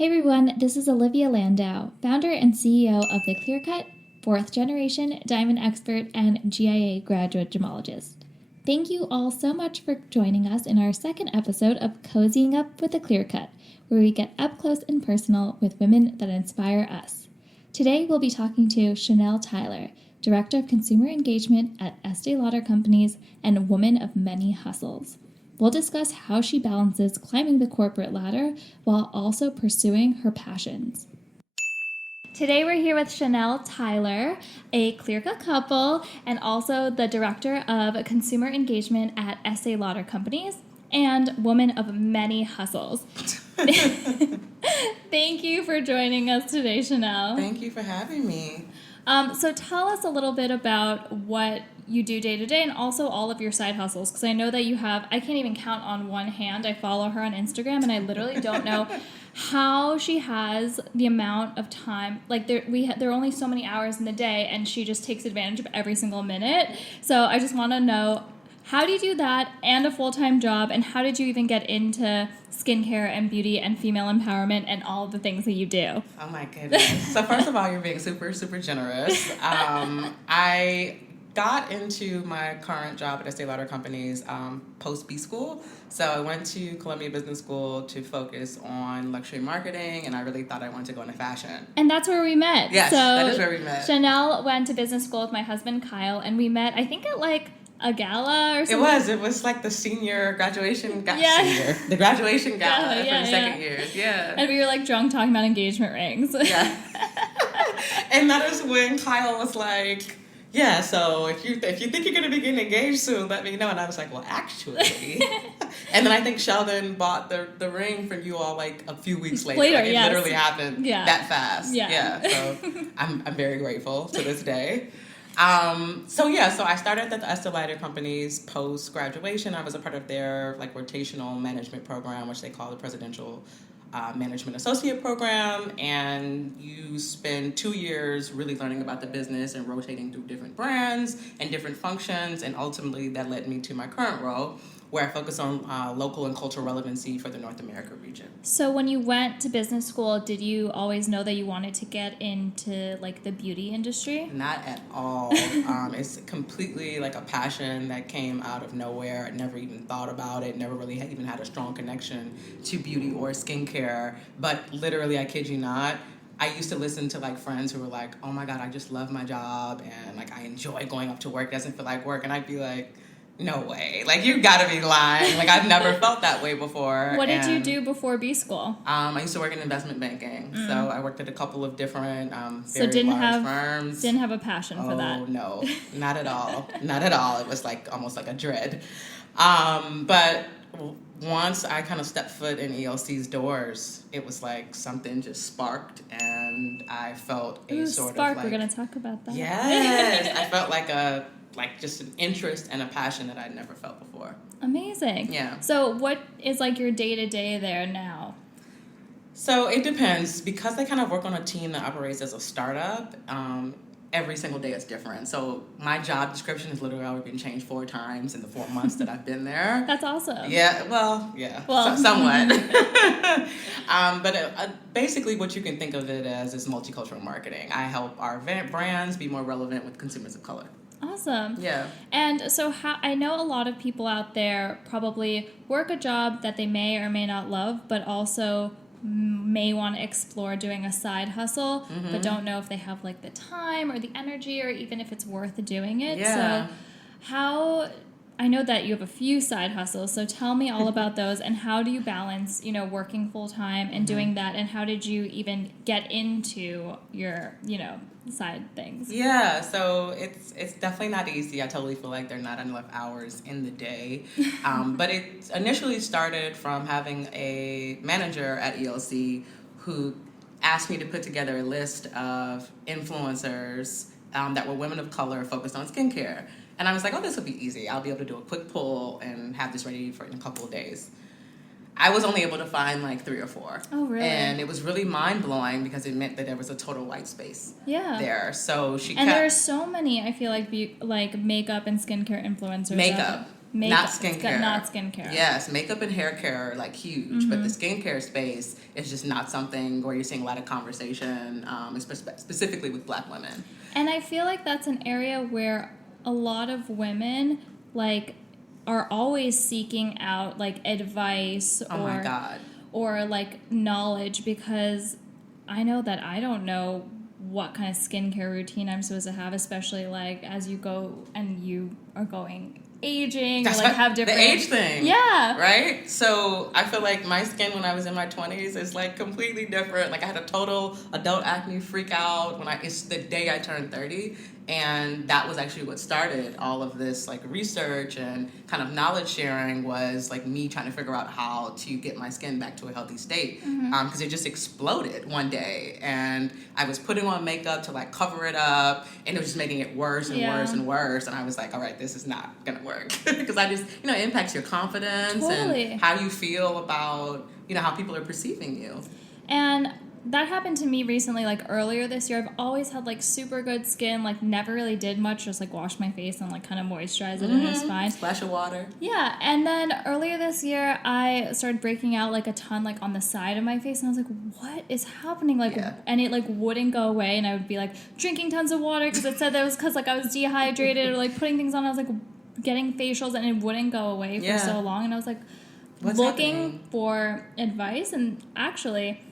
Hey everyone, this is Olivia Landau, founder and CEO of The Clear Cut, fourth generation diamond expert and GIA graduate gemologist. Thank you all so much for joining us in our second episode of Cozying Up with The Clear Cut, where we get up close and personal with women that inspire us. Today we'll be talking to Chanel Tyler, Director of Consumer Engagement at Estée Lauder Companies and woman of many hustles. We'll discuss how she balances climbing the corporate ladder while also pursuing her passions. Today we're here with Chanel Tyler, a clear-cut couple, and also the Director of Consumer Engagement at Estée Lauder Companies and woman of many hustles. Thank you for joining us today, Chanel. Thank you for having me. So tell us a little bit about what you do day to day and also all of your side hustles, because I know that you have, I can't even count on one hand. I follow her on Instagram and I literally don't know how she has the amount of time. Like there are only so many hours in the day and she just takes advantage of every single minute. So I just want to know, how do you do that and a full-time job, and how did you even get into skincare and beauty and female empowerment and all of the things that you do? Oh my goodness. So first of all, you're being super, super generous. I got into my current job at Estée Lauder Companies post B school. So I went to Columbia Business School to focus on luxury marketing, and I really thought I wanted to go into fashion. And that's where we met. Yes, so that is where we met. Chanel went to business school with my husband Kyle, and we met, I think, at like a gala or something. It was like the senior graduation gala. Yeah. The graduation gala for Yeah, the second years. Yeah. And we were like drunk talking about engagement rings. Yeah. And that is when Kyle was like, yeah, so if you think you're going to be getting engaged soon, let me know. And I was like, well, actually. And then I think Sheldon bought the ring from you all like a few weeks later. Like, it literally happened that fast. Yeah. So I'm very grateful to this day. So I started at the Estée Lauder Companies post-graduation. I was a part of their like rotational management program, which they call the Presidential Management Associate Program, and you spend 2 years really learning about the business and rotating through different brands and different functions, and ultimately that led me to my current role, where I focus on local and cultural relevancy for the North America region. So when you went to business school, did you always know that you wanted to get into like the beauty industry? Not at all. It's completely like a passion that came out of nowhere. I never even thought about it, never really even had a strong connection to beauty or skincare. But literally, I kid you not, I used to listen to like friends who were like, oh my God, I just love my job and like I enjoy going up to work. It doesn't feel like work. And I'd be like, no way. Like, you gotta be lying. Like, I've never felt that way before. What did you do before B school? I used to work in investment banking. So I worked at a couple of different firms. Didn't have a passion for that. Oh, no. Not at all. Not at all. It was like almost like a dread. But once I kind of stepped foot in ELC's doors, it was like something just sparked, and I felt a sort spark. of like... We're going to talk about that. Yes. I felt like just an interest and a passion that I'd never felt before. Amazing. Yeah. So what is like your day-to-day there now? So it depends. Because I kind of work on a team that operates as a startup, every single day is different. So my job description has literally already been changed 4 times in the 4 months that I've been there. That's awesome. Yeah, somewhat. But basically what you can think of it as is multicultural marketing. I help our brands be more relevant with consumers of color. Awesome. Yeah. And so I know a lot of people out there probably work a job that they may or may not love, but also may want to explore doing a side hustle, but don't know if they have like the time or the energy or even if it's worth doing it. Yeah. So I know that you have a few side hustles, so tell me all about those, and how do you balance, working full time and doing that, and how did you even get into your, side things? Yeah, so it's definitely not easy. I totally feel like there are not enough hours in the day. But it initially started from having a manager at ELC who asked me to put together a list of influencers that were women of color focused on skincare. And I was like, oh, this will be easy. I'll be able to do a quick pull and have this ready in a couple of days. I was only able to find like 3 or 4. Oh, really? And it was really mind-blowing because it meant that there was a total white space there. So there are so many, I feel like, like makeup and skincare influencers. Not skincare. Not skincare. Yes, makeup and hair care are like huge, but the skincare space is just not something where you're seeing a lot of conversation, specifically with Black women. And I feel like that's an area where a lot of women like are always seeking out like advice or like knowledge, because I know that I don't know what kind of skincare routine I'm supposed to have, especially like as you go and you are going aging, or like have different... The age thing. Yeah. Right? So I feel like my skin when I was in my 20s is like completely different. Like I had a total adult acne freak out it's the day I turned 30. And that was actually what started all of this like research and kind of knowledge sharing, was like me trying to figure out how to get my skin back to a healthy state. Because it just exploded one day. And I was putting on makeup to like cover it up, and it was just making it worse and worse and worse. And I was like, all right, this is not going to work. Because I just, it impacts your confidence and how you feel about, how people are perceiving you. And that happened to me recently, like earlier this year. I've always had like super good skin, like never really did much, just like wash my face and like kind of moisturize it and it's fine. Splash of water. Yeah, and then earlier this year I started breaking out like a ton like on the side of my face, and I was like, what is happening? Like, and it like wouldn't go away, and I would be like drinking tons of water because it said that it was because like I was dehydrated, or like putting things on. I was like getting facials and it wouldn't go away for so long, and I was like looking for advice, and actually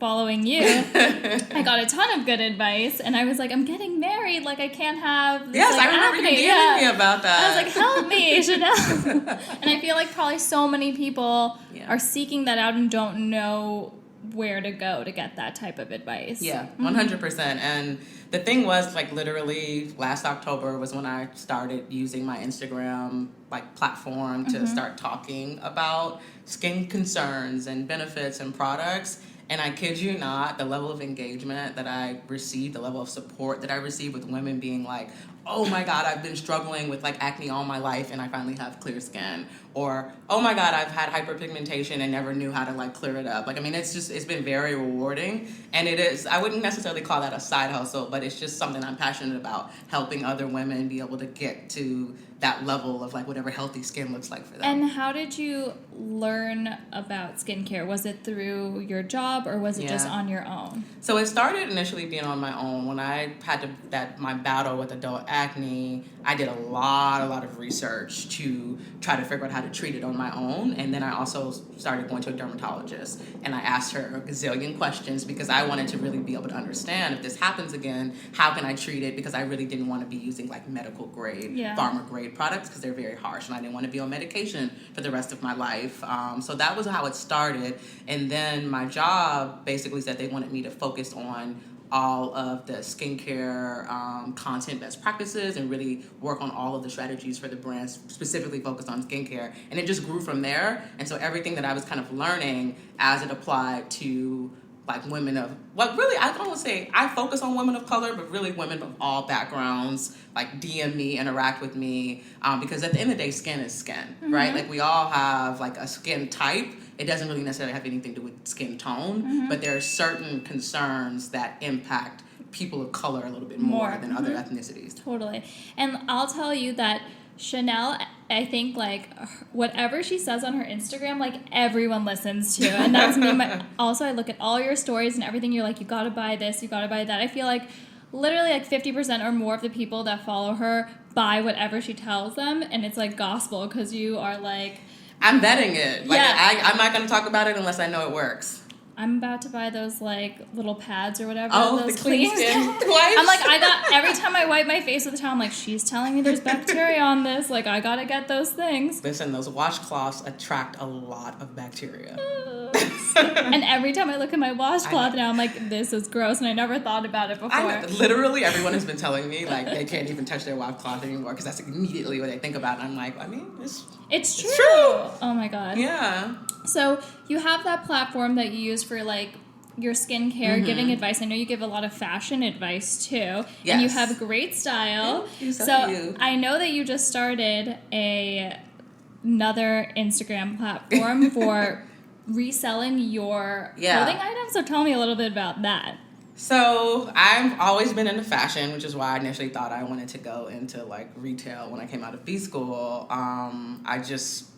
following you, I got a ton of good advice, and I was like, I'm getting married, like I can't have this, yes, like, I remember acne. you DMing me about that. I was like, help me, Chanel. And I feel like probably so many people are seeking that out and don't know where to go to get that type of advice. Yeah, 100%. And the thing was, like, literally last October was when I started using my Instagram like platform to start talking about skin concerns and benefits and products. And I kid you not, the level of engagement that I received, the level of support that I received with women being like, oh my God, I've been struggling with like acne all my life and I finally have clear skin. Or, oh my God, I've had hyperpigmentation and never knew how to like clear it up. Like, I mean, it's been very rewarding. And it is, I wouldn't necessarily call that a side hustle, but it's just something I'm passionate about, helping other women be able to get to that level of like whatever healthy skin looks like for them. And how did you learn about skincare? Was it through your job or was it just on your own? So it started initially being on my own. When I had my battle with adult acne, I did a lot of research to try to figure out how to treat it on my own. And then I also started going to a dermatologist, and I asked her a gazillion questions because I wanted to really be able to understand if this happens again, how can I treat it? Because I really didn't want to be using like medical grade, pharma grade products because they're very harsh, and I didn't want to be on medication for the rest of my life. So that was how it started. And then my job basically said they wanted me to focus on all of the skincare content best practices and really work on all of the strategies for the brands specifically focused on skincare. And it just grew from there. And so everything that I was kind of learning as it applied to like women of, well, really, I don't want to say I focus on women of color, but really women of all backgrounds, like DM me, interact with me, because at the end of the day, skin is skin, right? Like we all have like a skin type. It doesn't really necessarily have anything to do with skin tone, but there are certain concerns that impact people of color a little bit more than other ethnicities. Totally. And I'll tell you that Chanel, I think, like, whatever she says on her Instagram, like, everyone listens to. And that's me. Also, I look at all your stories and everything. You're like, you gotta buy this, you gotta buy that. I feel like literally, like, 50% or more of the people that follow her buy whatever she tells them. And it's, like, gospel because you are, like... I'm betting it. Like, I'm not going to talk about it unless I know it works. I'm about to buy those, like, little pads or whatever. Oh, those the clean skin wipes? I'm like, every time I wipe my face with a towel, I'm like, she's telling me there's bacteria on this. Like, I gotta get those things. Listen, those washcloths attract a lot of bacteria. And every time I look at my washcloth now, I'm like, this is gross, and I never thought about it before. Literally, everyone has been telling me, like, they can't even touch their washcloth anymore, because that's immediately what they think about. And I'm like, I mean, it's true. Oh, my God. Yeah. So you have that platform that you use for, like, your skincare, giving advice. I know you give a lot of fashion advice, too. Yes. And you have great style. So I know that you just started another Instagram platform for reselling your clothing items. So tell me a little bit about that. So I've always been into fashion, which is why I initially thought I wanted to go into like retail when I came out of B school. I just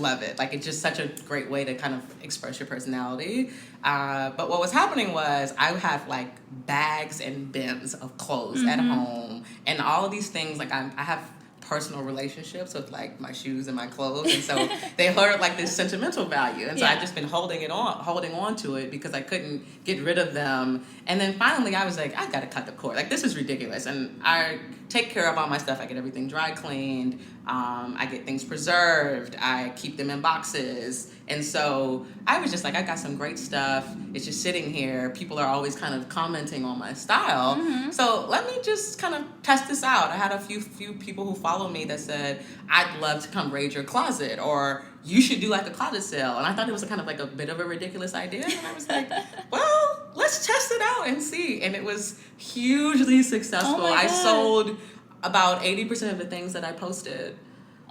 love it. Like, it's just such a great way to kind of express your personality. But what was happening was I had like bags and bins of clothes at home, and all of these things. Like, I have personal relationships with like my shoes and my clothes, and so they hold like this sentimental value, and so I've just been holding on to it because I couldn't get rid of them. And then finally I was like, I gotta cut the cord, like this is ridiculous. And I take care of all my stuff. I get everything dry cleaned, I get things preserved, I keep them in boxes. And so I was just like, I got some great stuff, it's just sitting here, people are always kind of commenting on my style, so let me just kind of test this out. I had a few people who follow me that said, I'd love to come raid your closet, or you should do like a closet sale. And I thought it was kind of like a bit of a ridiculous idea, and I was like, well, let's test it out and see. And it was hugely successful. I sold about 80% of the things that I posted.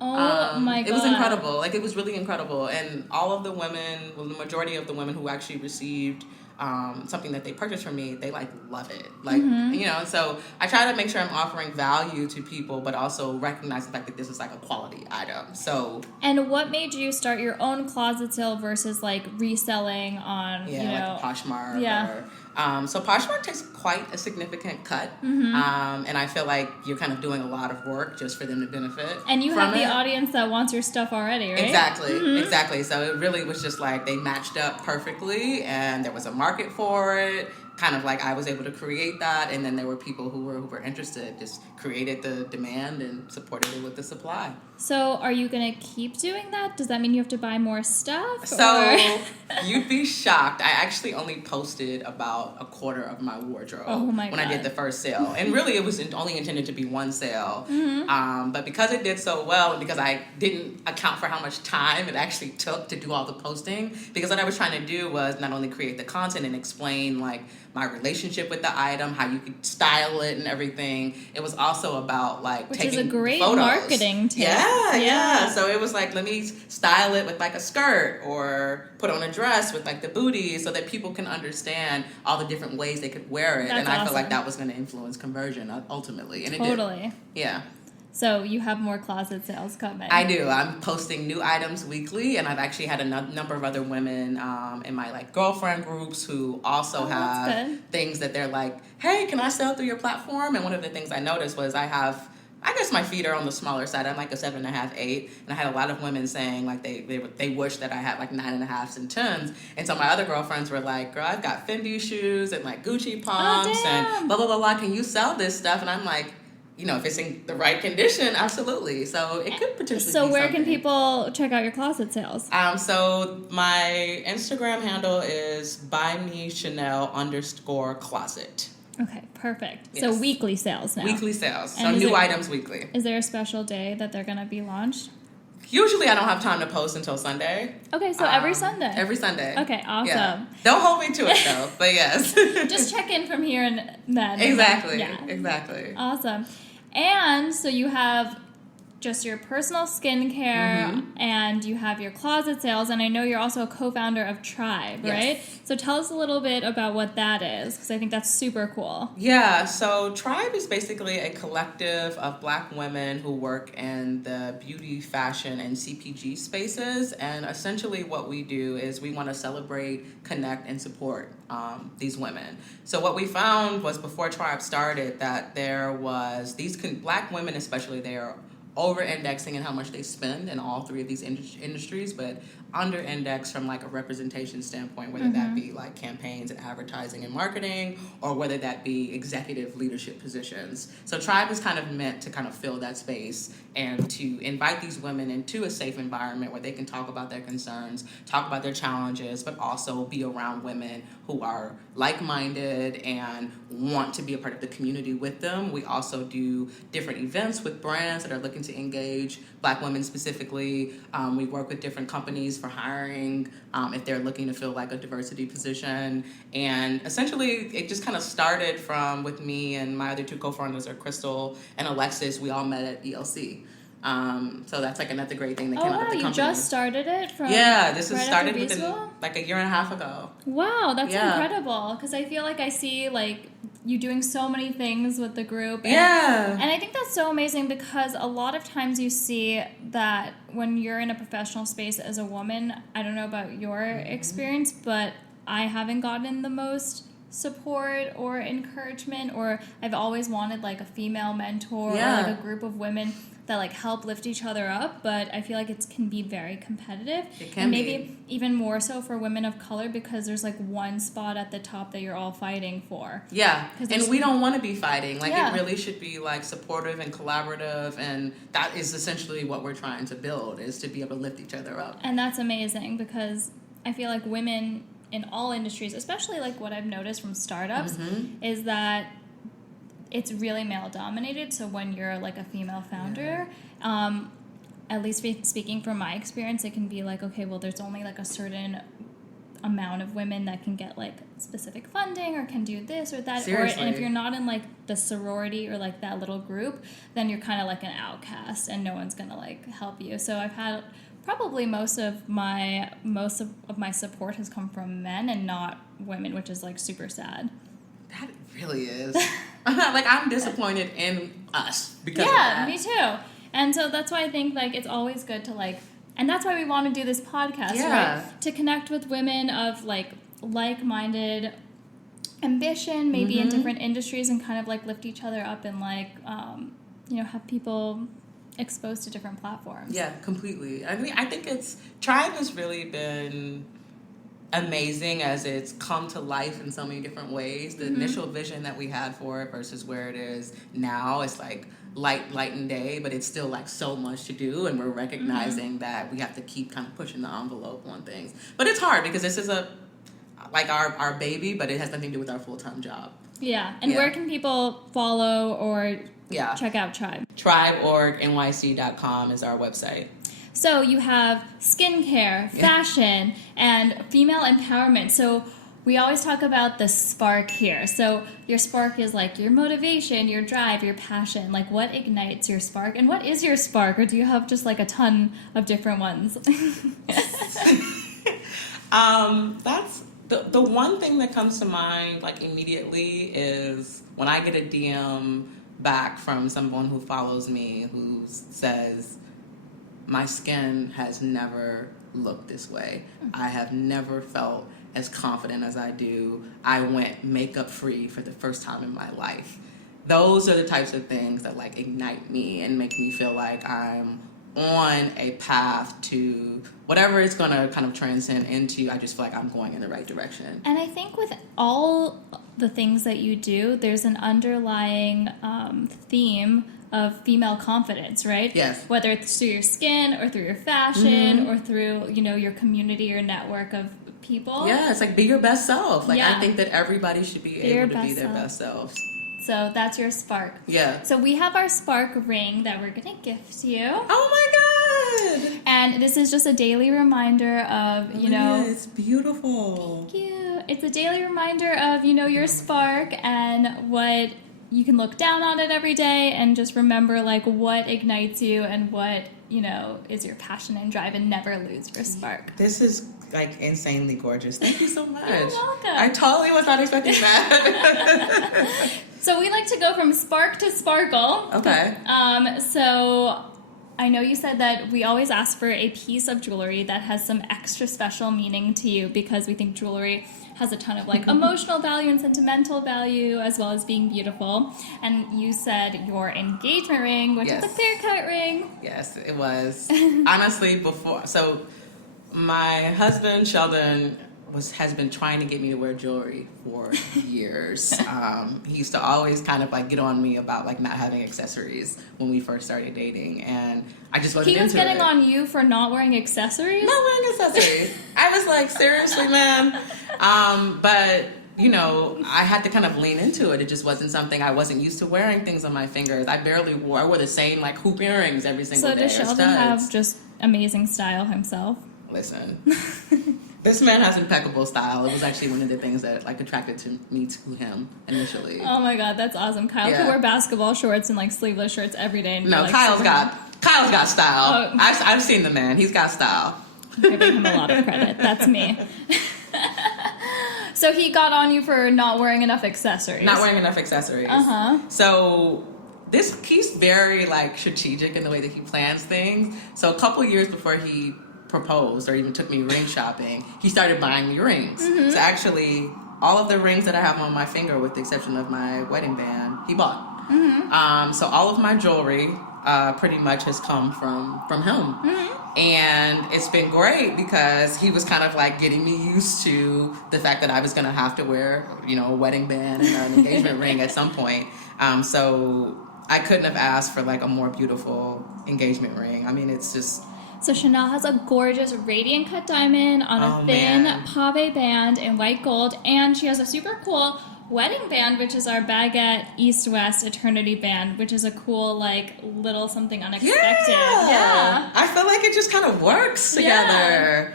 Oh my God. It was incredible. Like, it was really incredible. And all of the women, well, the majority of the women who actually received something that they purchased from me, they like love it. Like, you know, and so I try to make sure I'm offering value to people, but also recognize the fact that this is like a quality item. So. And what made you start your own closet sale versus like reselling on, you know, like Poshmark? Yeah. Or, so Poshmark takes quite a significant cut, and I feel like you're kind of doing a lot of work just for them to benefit. And you have the audience that wants your stuff already, right? Exactly. So it really was just like they matched up perfectly, and there was a market for it. Kind of like I was able to create that, and then there were people who were interested, just created the demand and supported it with the supply. So are you going to keep doing that? Does that mean you have to buy more stuff? So you'd be shocked. I actually only posted about a quarter of my wardrobe when I did the first sale. And really it was only intended to be one sale. But because it did so well, and because I didn't account for how much time it actually took to do all the posting, because what I was trying to do was not only create the content and explain like my relationship with the item, how you could style it and everything. It was also about like taking is a great photos. Marketing tip. Yeah. So it was like, let me style it with like a skirt or put on a dress with like the booty so that people can understand all the different ways they could wear it. That's I felt like that was going to influence conversion ultimately. And it did. Yeah. So you have more closet sales coming. I do. I'm posting new items weekly, and I've actually had a number of other women in my like girlfriend groups who also have things that they're like, hey, can I sell through your platform? And one of the things I noticed was I guess my feet are on the smaller side. I'm like a 7.5, 8, and I had a lot of women saying like they wish that I had like 9.5s and 10s. And so my other girlfriends were like, girl, I've got Fendi shoes and like Gucci pumps and blah blah blah blah. Can you sell this stuff? And I'm like, you know, if it's in the right condition, absolutely. So it could potentially. So be where something. can people check out your closet sales? So my Instagram handle is bymechanel_closet. Okay, perfect. Yes. So weekly sales now. Weekly sales. So new items weekly. Is there a special day that they're going to be launched? Usually I don't have time to post until Sunday. Okay, so every Sunday. Every Sunday. Okay, awesome. Yeah. Don't hold me to it though, but yes. Just check in from here and then. Exactly. Yeah. Exactly. Awesome. And so you have just your personal skincare and you have your closet sales, and I know you're also a co-founder of Tribe, right? Yes. So tell us a little bit about what that is, because I think that's super cool. Yeah, so Tribe is basically a collective of Black women who work in the beauty, fashion, and CPG spaces, and essentially what we do is we want to celebrate, connect, and support these women. So what we found was before Tribe started that there was these Black women especially, they are over-indexing in how much they spend in all three of these industries, but under-index from like a representation standpoint, whether that be like campaigns and advertising and marketing, or whether that be executive leadership positions. So Tribe is kind of meant to kind of fill that space and to invite these women into a safe environment where they can talk about their concerns, talk about their challenges, but also be around women who are like-minded and want to be a part of the community with them. We also do different events with brands that are looking to engage Black women specifically. We work with different companies for hiring if they're looking to fill like a diversity position. And essentially it just kind of started from with me and my other two co-founders are Crystal and Alexis. We all met at ELC. So that's like another great thing that Oh, came out wow, of the company. you just started it from Yeah, this was right started after within B-School? like a year and a half ago. Wow, that's Yeah. incredible. Because I feel like I see, like, you doing so many things with the group. And, Yeah. And I think that's so amazing because a lot of times you see that when you're in a professional space as a woman, I don't know about your experience, but I haven't gotten the most support or encouragement, or I've always wanted like a female mentor or like a group of women that like help lift each other up, but I feel like it can be very competitive. It can and maybe even more so for women of color because there's like one spot at the top that you're all fighting for. Yeah, and we don't want to be fighting. Like, Yeah. it really should be like supportive and collaborative, and that is essentially what we're trying to build, is to be able to lift each other up. And that's amazing because I feel like women in all industries, especially like what I've noticed from startups, is that it's really male dominated. So when you're like a female founder, at least speaking from my experience, it can be like, okay, well, there's only like a certain amount of women that can get like specific funding or can do this or that. Seriously. And if you're not in like the sorority or like that little group, then you're kind of like an outcast and no one's gonna like help you. So I've had probably most of my support has come from men and not women, which is like super sad. That really is. Like, I'm disappointed in us because of Yeah, that. me too. And so that's why I think like it's always good to like, and that's why we want to do this podcast, Yeah. right? To connect with women of like like-minded ambition, maybe in different industries, and kind of like lift each other up and like, have people exposed to different platforms. Yeah, completely. I mean, I think Tribe has really been amazing as it's come to life in so many different ways. The initial vision that we had for it versus where it is now, it's like light and day, but it's still like so much to do, and we're recognizing that we have to keep kind of pushing the envelope on things. But it's hard because this is our baby, but it has nothing to do with our full-time job. Yeah. And where can people follow or check out Tribe? Tribeorgnyc.com is our website. So you have skincare, fashion, and female empowerment. So we always talk about the spark here. So your spark is like your motivation, your drive, your passion. Like, what ignites your spark? And what is your spark? Or do you have just like a ton of different ones? That's the one thing that comes to mind like immediately is when I get a DM back from someone who follows me who says, my skin has never looked this way. I have never felt as confident as I do. I went makeup free for the first time in my life. Those are the types of things that like ignite me and make me feel like I'm on a path to whatever it's going to kind of transcend into. I just feel like I'm going in the right direction. And I think with all the things that you do, there's an underlying theme of female confidence, right? Yes. Whether it's through your skin or through your fashion or through, your community or network of people. Yeah, it's like be your best self. Like, Yeah. I think that everybody should be able to be their self. best selves. So that's your spark. Yeah. So we have our spark ring that we're going to gift you. Oh my God. And this is just a daily reminder of, Yeah, it's beautiful. Thank you. It's a daily reminder of, your spark and what you can look down on it every day and just remember like what ignites you and what, is your passion and drive, and never lose your spark. This is like insanely gorgeous. Thank you so much. You're welcome. I totally was not expecting that. So we like to go from spark to sparkle. Okay. So I know you said that we always ask for a piece of jewelry that has some extra special meaning to you because we think jewelry has a ton of like emotional value and sentimental value as well as being beautiful. And you said your engagement ring, which is a clear cut ring. Yes, it was. Honestly, so my husband Sheldon has been trying to get me to wear jewelry for years. He used to always kind of like get on me about like not having accessories when we first started dating, and I just wasn't into it. He was getting on you for not wearing accessories? Not wearing accessories. I was like, seriously, man? But I had to kind of lean into it. It just wasn't something. I wasn't used to wearing things on my fingers. I wore the same like hoop earrings every single day. So does Sheldon have just amazing style himself? Listen, this man has impeccable style. It was actually one of the things that like attracted me to him initially. Oh my God, that's awesome. Kyle could wear basketball shorts and like sleeveless shirts every day. And No, like, Kyle's got Kyle's got style. I've seen the man. He's got style. I'm giving him a lot of credit. That's me. So he got on you for not wearing enough accessories. Not wearing enough accessories. So he's very like strategic in the way that he plans things. So a couple years before he proposed or even took me ring shopping, he started buying me rings. So actually, all of the rings that I have on my finger, with the exception of my wedding band, he bought. So all of my jewelry pretty much has come from him. And it's been great because he was kind of like getting me used to the fact that I was going to have to wear, a wedding band and an engagement ring at some point. So I couldn't have asked for like a more beautiful engagement ring. I mean, it's just... So Chanel has a gorgeous radiant cut diamond on a thin pave band in white gold, and she has a super cool wedding band, which is our baguette East-West Eternity band, which is a cool, like, little something unexpected. Yeah. I feel like it just kind of works together.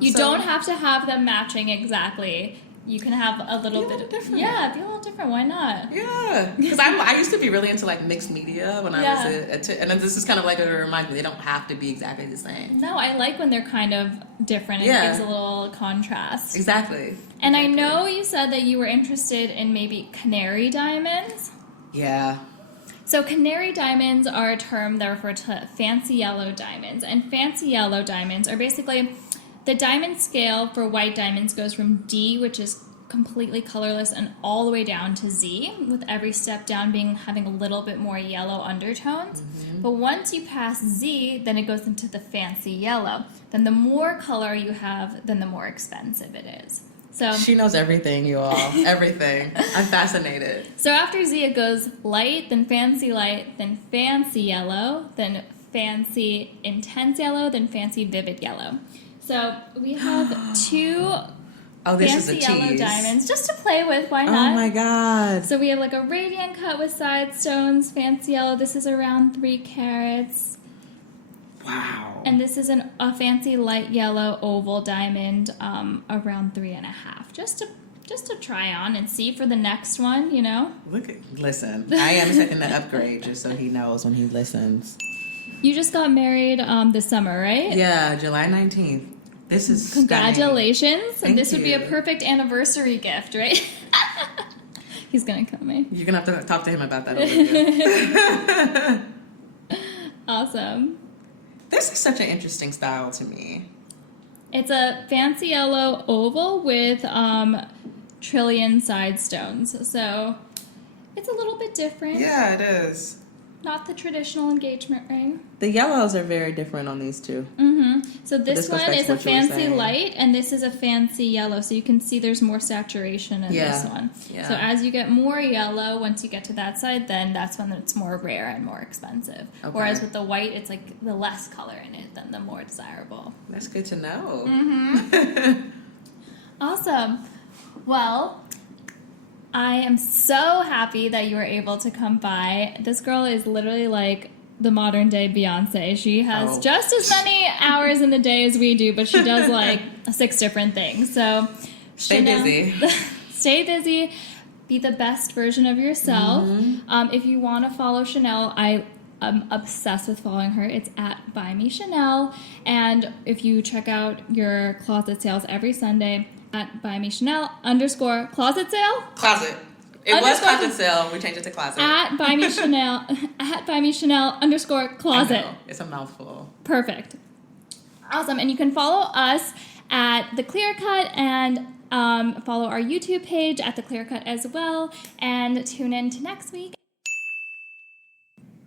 You don't have to have them matching exactly. You can have a little bit different. Yeah, be a little different. Why not? Yeah. Because I used to be really into, like, mixed media when I was and then this is kind of like a reminder, they don't have to be exactly the same. No, I like when they're kind of different. It gives a little contrast. Exactly. And I know you said that you were interested in maybe canary diamonds. Yeah. So canary diamonds are a term that refer to fancy yellow diamonds. And fancy yellow diamonds are basically... The diamond scale for white diamonds goes from D, which is completely colorless, and all the way down to Z, with every step down having a little bit more yellow undertones. But once you pass Z, then it goes into the fancy yellow. Then the more color you have, then the more expensive it is. So she knows everything, you all. Everything. I'm fascinated. So after Z, it goes light, then fancy yellow, then fancy intense yellow, then fancy vivid yellow. So we have two fancy yellow diamonds just to play with. Why not? Oh my God. So we have like a radiant cut with side stones, fancy yellow. This is around 3 carats. Wow. And this is a fancy light yellow oval diamond around 3.5. Just to try on and see for the next one, Listen, I am setting the upgrade just so he knows when he listens. You just got married this summer, right? Yeah, July 19th. This is congratulations. Thank This would be a you. perfect anniversary gift, right? He's going to kill me. You're going to have to talk to him about that. Awesome. This is such an interesting style to me. It's a fancy yellow oval with trillion side stones. So it's a little bit different. Yeah, it is. Not the traditional engagement ring. The yellows are very different on these two. So this one is a fancy light, and this is a fancy yellow. So you can see there's more saturation in this one. Yeah. So as you get more yellow, once you get to that side, then that's when it's more rare and more expensive. Okay. Whereas with the white, it's like the less color in it, then the more desirable. That's good to know. Awesome. Well, I am so happy that you were able to come by. This girl is literally like the modern day Beyonce. She has just as many hours in the day as we do, but she does like 6 different things. So stay busy. Stay busy. Be the best version of yourself. If you want to follow Chanel, I'm obsessed with following her. It's at Buy Me Chanel. And if you check out your closet sales every Sunday, at Buy Me Chanel _ closet sale? Closet. It was closet sale. We changed it to closet. At Buy Me Chanel, at Buy Me Chanel _ closet. It's a mouthful. Perfect. Awesome. And you can follow us at The Clear Cut and follow our YouTube page at The Clear Cut as well. And tune in to next week.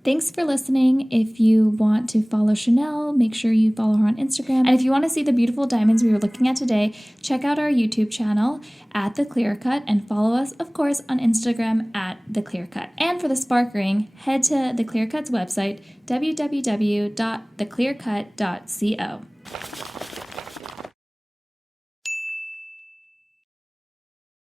Thanks for listening. If you want to follow Chanel, make sure you follow her on Instagram. And if you want to see the beautiful diamonds we were looking at today, check out our YouTube channel at The Clear Cut and follow us, of course, on Instagram at The Clear Cut. And for the spark ring, head to The Clear Cut's website, www.theclearcut.co.